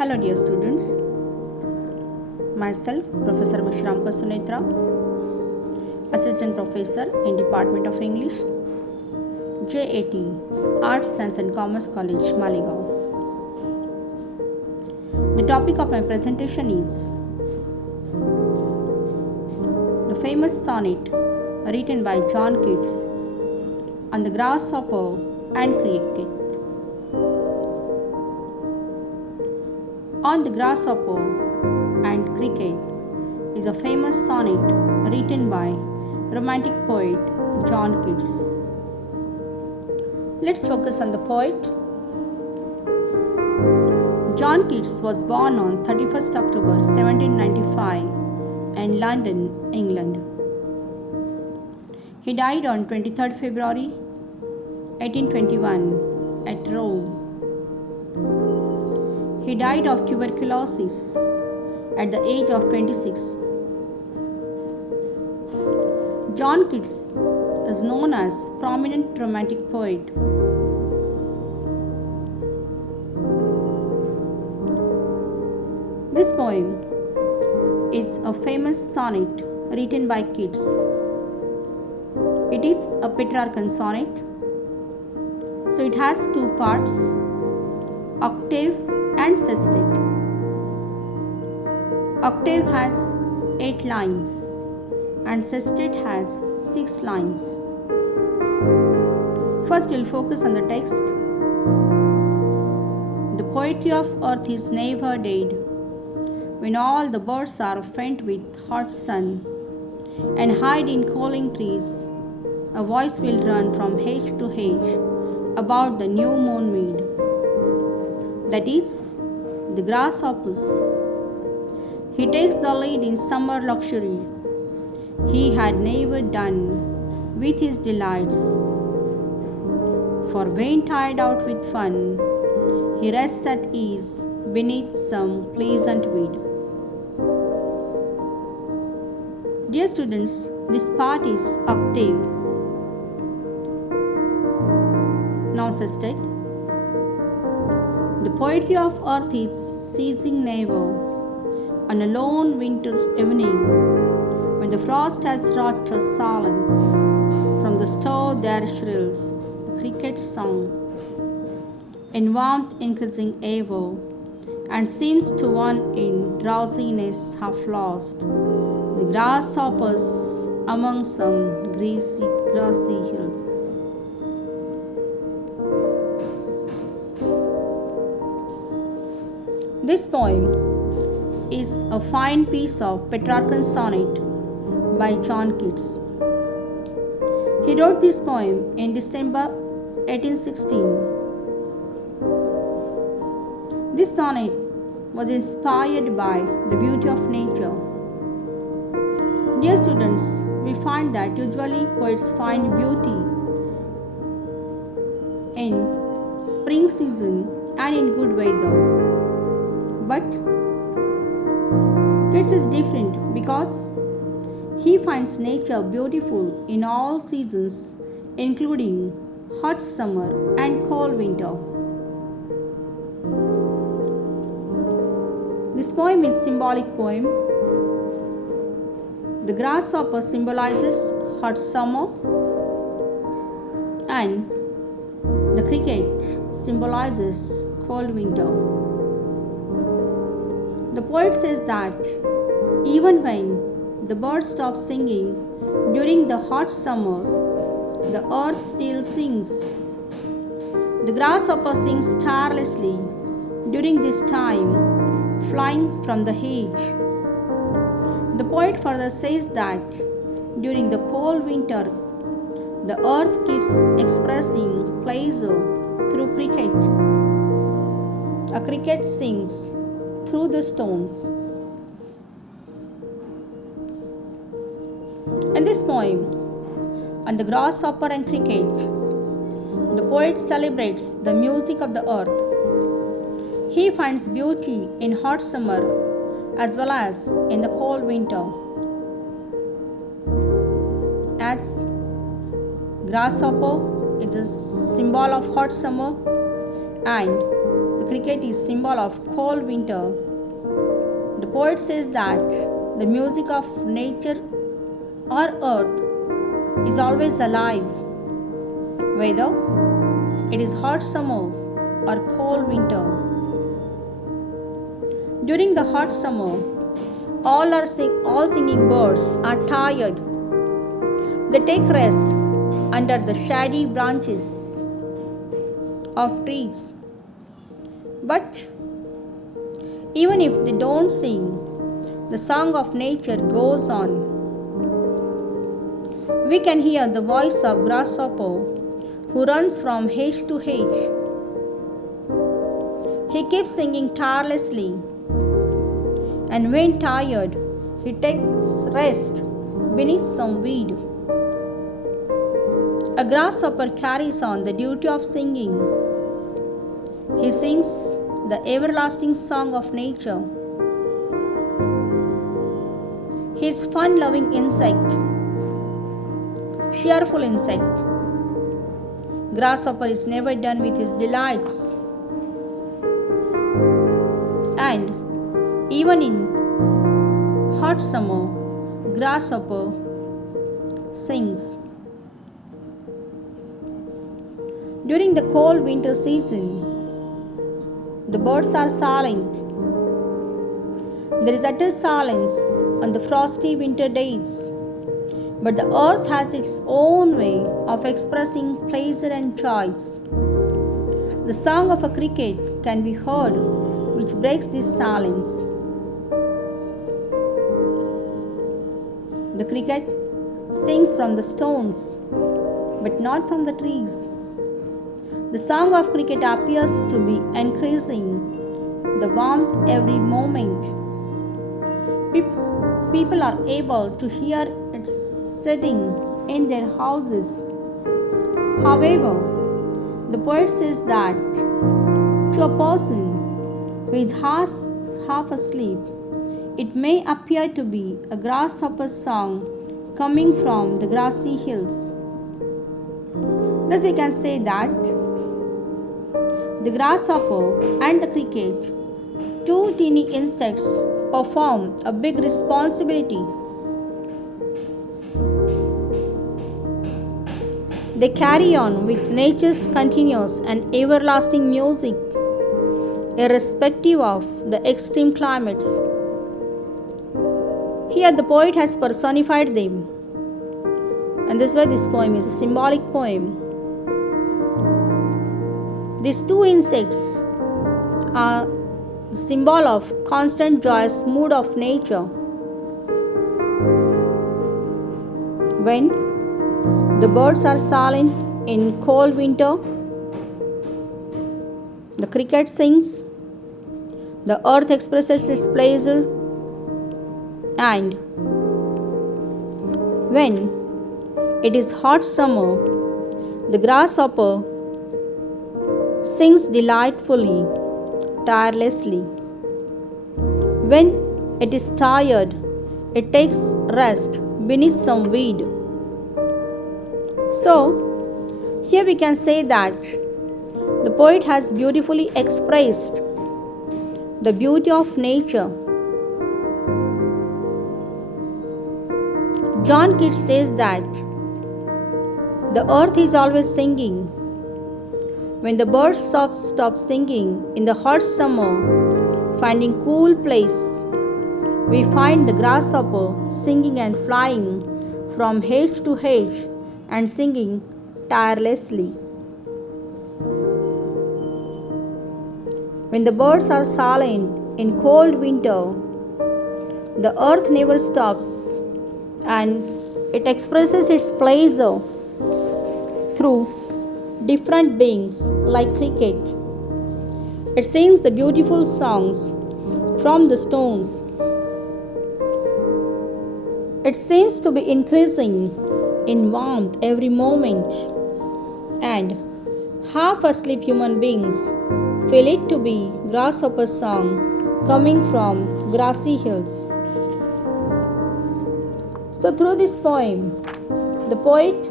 Hello dear students, myself Professor Meshramkar Sunetra, Assistant Professor in Department of English, J.A.T, Arts, Science and Commerce College, Malegaon. The topic of my presentation is the famous sonnet written by Keats on the Grasshopper and Cricket. On the Grasshopper and Cricket is a famous sonnet written by romantic poet Keats. Let's focus on the poet. Keats was born on 31st October 1795 in London, England. He died on 23rd February 1821 at Rome. He died of tuberculosis at the age of 26. Keats is known as prominent romantic poet. This poem is a famous sonnet written by Keats. It is a Petrarchan sonnet, so it has two parts, octave and sestet. Octave has 8 lines and sestet has 6 lines. First we'll focus on the text. The poetry of earth is never dead. When all the birds are faint with hot sun and hide in cooling trees, a voice will run from hedge to hedge about the new mown mead. That is, the grasshoppers. He takes the lead in summer luxury. He had never done with his delights. For when tired out with fun, he rests at ease beneath some pleasant weed. Dear students, this part is octave. Now sestet. The poetry of earth is ceasing never on a lone winter evening when the frost has wrought a silence. From the stove there shrills the cricket's song, in warmth increasing ever, and seems to one in drowsiness half lost. The grasshoppers among some grassy hills. This poem is a fine piece of Petrarchan sonnet by Keats. He wrote this poem in December 1816. This sonnet was inspired by the beauty of nature. Dear students, we find that usually poets find beauty in spring season and in good weather. But Keats is different because he finds nature beautiful in all seasons, including hot summer and cold winter. This poem is a symbolic poem. The grasshopper symbolizes hot summer and the cricket symbolizes cold winter. The poet says that even when the birds stop singing during the hot summers, the earth still sings. The grasshopper sings tirelessly during this time, flying from the hedge. The poet further says that during the cold winter, the earth keeps expressing pleasure through cricket. A cricket sings through the stones. In this poem, on the grasshopper and cricket, the poet celebrates the music of the earth. He finds beauty in hot summer as well as in the cold winter. As grasshopper is a symbol of hot summer and the cricket is symbol of cold winter, the poet says that the music of nature or earth is always alive, whether it is hot summer or cold winter. During the hot summer, all singing birds are tired. They take rest under the shady branches of trees. But even if they don't sing, the song of nature goes on. We can hear the voice of Grasshopper who runs from hedge to hedge. He keeps singing tirelessly, and when tired, he takes rest beneath some weed. A grasshopper carries on the duty of singing. He sings the everlasting song of nature. He is a fun-loving insect, cheerful insect. Grasshopper is never done with his delights. And even in hot summer, Grasshopper sings. During the cold winter season, the birds are silent. There is utter silence on the frosty winter days. But the earth has its own way of expressing pleasure and choice. The song of a cricket can be heard, which breaks this silence. The cricket sings from the stones, but not from the trees. The song of cricket appears to be increasing the warmth every moment. People are able to hear it sitting in their houses. However, the poet says that to a person who is half asleep, it may appear to be a grasshopper's song coming from the grassy hills. Thus, we can say that the grasshopper and the cricket, two teeny insects, perform a big responsibility. They carry on with nature's continuous and everlasting music, irrespective of the extreme climates. Here, the poet has personified them, and this is why this poem is a symbolic poem. These two insects are the symbol of constant joyous mood of nature. When the birds are silent in cold winter, the cricket sings, the earth expresses its pleasure, and when it is hot summer, the grasshopper sings delightfully, tirelessly. When it is tired, it takes rest beneath some weed. So, here we can say that the poet has beautifully expressed the beauty of nature. Keats says that the earth is always singing. When the birds stop singing in the hot summer, finding cool place, we find the grasshopper singing and flying from hedge to hedge and singing tirelessly. When the birds are silent in cold winter, the earth never stops and it expresses its pleasure through different beings like cricket. It sings the beautiful songs from the stones. It seems to be increasing in warmth every moment, and half asleep human beings feel it to be grasshopper's song coming from grassy hills. So through this poem, the poet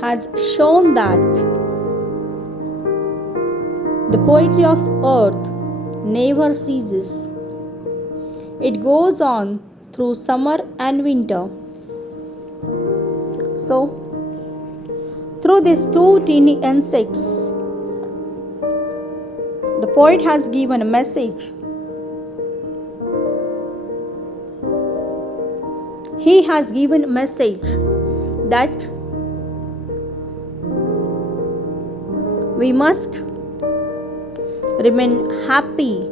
has shown that The poetry of earth never ceases. It goes on through summer and winter. So, through these two teeny insects, the poet has given a message. He has given a message that we must remain happy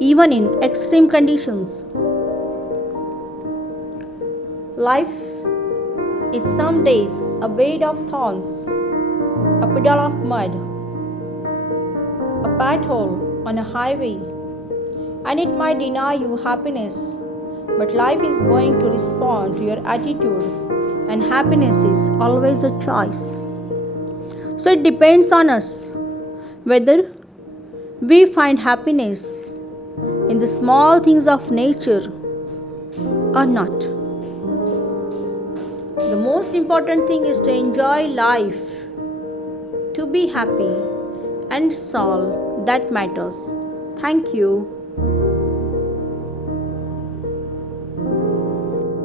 even in extreme conditions. Life is some days a bed of thorns, a puddle of mud, a pothole on a highway, and it might deny you happiness, but life is going to respond to your attitude, and happiness is always a choice. So it depends on us whether we find happiness in the small things of nature or not. The most important thing is to enjoy life, to be happy, and solve that matters. Thank you.